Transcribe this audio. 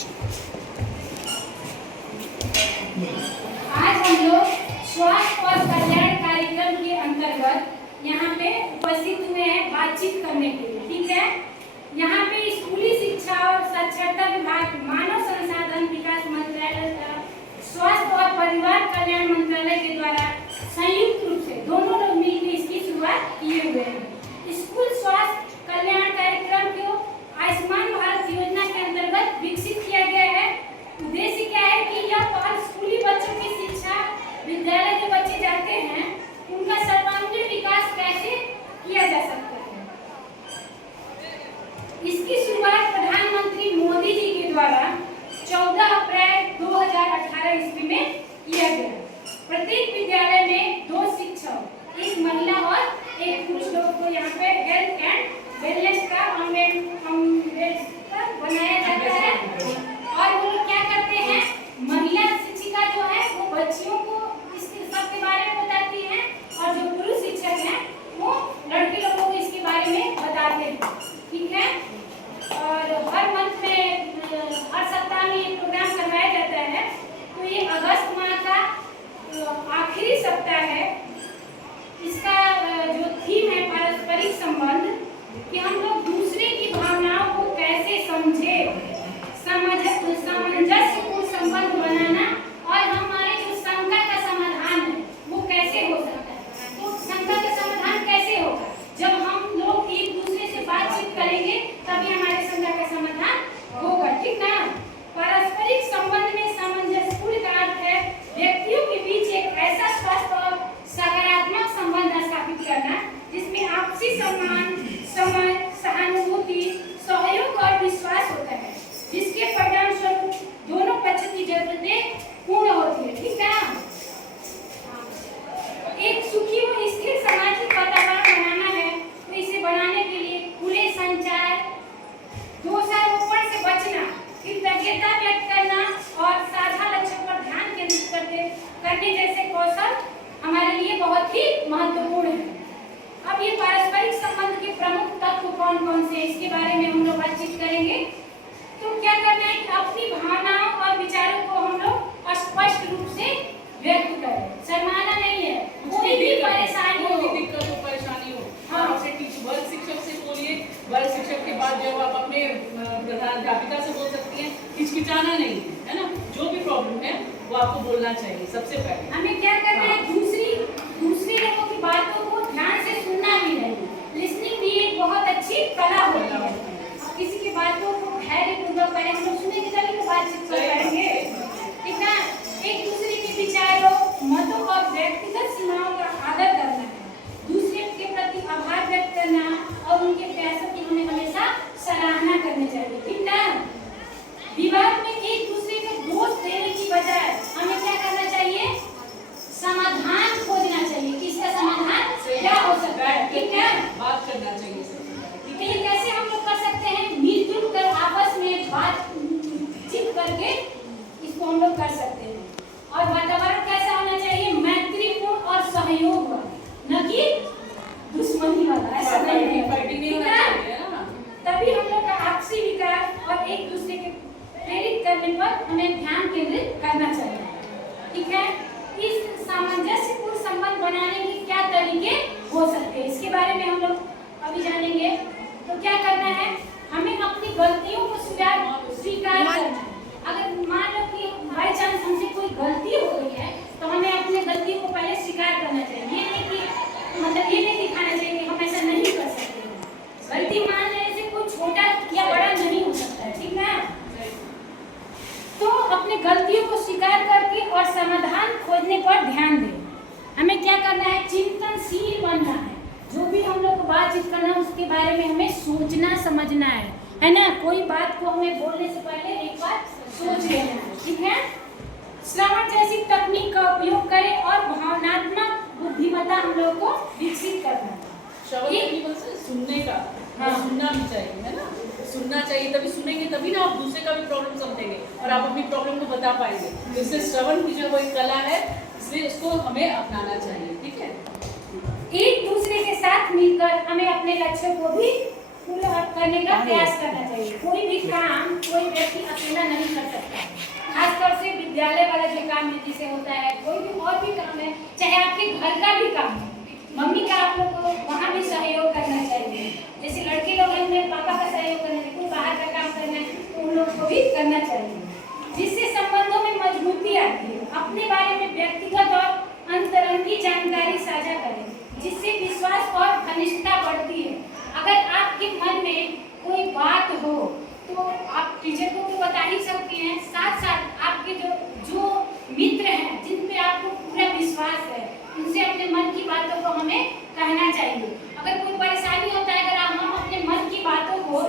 आज हम लोग स्वास्थ्य और कल्याण कार्यक्रम के अंतर्गत यहाँ पे उपस्थित हुए हैं बातचीत करने के लिए। ठीक है, यहाँ पे स्कूली शिक्षा और साक्षरता विभाग, मानव संसाधन विकास मंत्रालय, स्वास्थ्य और परिवार कल्याण मंत्रालय के द्वारा संयुक्त रूप से दोनों लोग मिलकर इसकी शुरुआत किए हुए हैं। स्कूल स्वास्थ्य कल्याण कार्यक्रम को आयुष्मान भारत योजना के अंतर्गत विकसित किया गया है। उद्देश्य क्या है कि यह पहल स्कूली बच्चों की शिक्षा, विद्यालय के बच्चे जाते हैं, उनका सर्वांगीण विकास कैसे किया जा सकता है। इसकी शुरुआत प्रधानमंत्री मोदी जी के द्वारा 14 अप्रैल 2018 ईस्वी में किया गया। प्रत्येक विद्यालय में 2 शिक्षक, एक महिला और एक पुरुष लोगों को यहाँ पे हेल्थ एंड वेलनेस का बनाया जाता है। और वो लोग क्या करते हैं, महिला शिक्षिका जो है वो बच्चियों को इसके सब के बारे में बताती हैं, और जो पुरुष शिक्षक हैं वो लड़के लोगों को इसके बारे में बताते हैं। ठीक है, और हर मंथ में, हर सप्ताह में ये प्रोग्राम करवाया जाता है। तो ये अगस्त माह का आखिरी सप्ताह है। इसका जो थीम है पारस्परिक संबंध, कि हम लोग दूसरे की भावनाओं को कैसे समझे, सामंजस्यपूर्ण संबंध बनाना, और हमारे जो शंका का समाधान है वो कैसे हो सकता है। तो शंका का समाधान कैसे होगा, जब हम लोग एक दूसरे से बातचीत करेंगे तभी हमारे शंका का समाधान होगा। ठीक ना। पारस्परिक संबंध में सामंजस्यपूर्ण का अर्थ है व्यक्तियों के बीच एक ऐसा स्वस्थ और सकारात्मक संबंध स्थापित करना जिसमें आपसी सम्मान, समझ, सहानुभूति, सहयोग और विश्वास होता है, जिसके परिणाम स्वरूप दोनों पक्ष की जरूरतें पूर्ण होती है। ठीक है। एक सुखी और स्थिर सामाजिक वातावरण बनाना है, तो इसे बनाने के लिए खुले संचार, दोषारोपण से बचना, कृतज्ञता व्यक्त करना और साझा लक्ष्यों पर ध्यान केंद्रित करने जैसे कौशल हमारे लिए बहुत ही महत्वपूर्ण है। अब ये पारस्परिक संबंध के प्रमुख तत्व कौन कौन से, इसके बारे में हम लोग बातचीत करेंगे। तो क्या करना है कि अपनी भावनाओं और विचारों को हम लोग स्पष्ट रूप से व्यक्त करें, शर्माना नहीं है। कोई भी परेशानी हो, दिक्कत हो, परेशानी हो, हाँ, आपसे वर्ग शिक्षक से बोलिए। वर्ग शिक्षक के बाद जब आप अपने प्रधानाध्यापिका से बोल सकती हैं, हिचकिचाना नहीं है ना। जो भी प्रॉब्लम है वो आपको बोलना चाहिए। सबसे पहले हमें क्या करना है, दूसरी लोगों की बातों को ध्यान से सुनना भी नहीं। लिसनिंग भी एक बहुत अच्छी कला होती है। किसी की बातों को धैर्यपूर्वक पहले हम लोग सुनेंगे तभी तो बातचीत करेंगे। ठीक है। एक दूसरे के विचारों, मतों और व्यक्तिगत सीमाओं का आदर करना है, दूसरे के प्रति आभार व्यक्त करना और उनके प्रयासों की हमें हमेशा सराहना करनी चाहिए। ठीक है। विवाद में एक दूसरे को दोष देने की बजाय हमें क्या करना चाहिए, समाधान खोजना चाहिए कि इसका समाधान क्या हो सकता है। ठीक है, बात करना चाहिए। ठीक है। कैसे हम लोग कर सकते हैं, मिलजुल कर आपस में बातचीत करके इसको हम लोग कर सकते हैं। और वातावरण कैसा होना चाहिए, मैत्रीपूर्ण और सहयोग वाला, न कि दुश्मनी वाला। ऐसा नहीं होना चाहिए ना। तभी हम लोग का आपसी विकास और एक दूसरे के प्रेरित करने पर हमें ध्यान केंद्रित करना चाहिए। ठीक है। इस सामंजस्यपूर्ण संबंध बनाने के क्या तरीके हो सकते हैं, इसके बारे में हम लोग अभी जानेंगे। तो क्या करना है, हमें अपनी गलतियों को स्वीकार करना है। अगर मान लो कि बाई चांस हमसे कोई गलती हो गई है, तो हमें अपनी गलतियों को पहले स्वीकार करना चाहिए। ये नहीं कि मतलब ये नहीं दिखाना चाहिए कि हम ऐसा नहीं कर सकते। गलती मान लेने से कोई छोटा या बड़ा नहीं हो सकता है। ठीक है। तो अपनी गलतियों को स्वीकार करके और समाधान खोजने पर ध्यान दें। हमें क्या करना है, चिंतनशील बनना है। जो भी हम लोग को बातचीत करना है उसके बारे में हमें सोचना समझना है ना। कोई बात को हमें बोलने से पहले एक बार सोच लेना है। ठीक है। श्रवण जैसी तकनीक का उपयोग करें और भावनात्मक बुद्धिमत्ता हम लोग को विकसित करना है। श्रवण से सुनने का, हाँ, सुनना भी चाहिए, है ना। सुनना चाहिए, तभी सुनेंगे तभी ना आप दूसरे का भी प्रॉब्लम समझेंगे और आप अपनी प्रॉब्लम को बता पाएंगे। तो इससे श्रवण की जो वो एक कला है, इसलिए उसको हमें अपनाना चाहिए। ठीक है। एक दूसरे के साथ मिलकर हमें अपने लक्ष्यों को भी पूरा करने का प्रयास करना चाहिए। कोई भी काम कोई व्यक्ति अकेला नहीं विद्यालय वाला जो काम है जिसे होता है, कोई भी और भी काम है, चाहे आपके घर का भी काम है, मम्मी का आप लोग को वहाँ भी सहयोग करना चाहिए। जैसे लड़के लोग हैं उन्हें पापा का सहयोग करना चाहिए, कोई बाहर का काम करना है तो उन लोग को भी करना चाहिए, जिससे संबंधों में मजबूती आती है। अपने बारे में व्यक्तिगत और अंतरंगी जानकारी साझा करें, जिससे विश्वास और घनिष्ठता बढ़ती है। अगर आपके मन में कोई बात हो तो आप टीचर को तो बता ही सकती हैं, साथ साथ आपके जो मित्र हैं जिन पे आपको पूरा विश्वास है, उनसे अपने मन की बातों को हमें कहना चाहिए। अगर कोई परेशानी होता है, अगर हम अपने मन की बातों को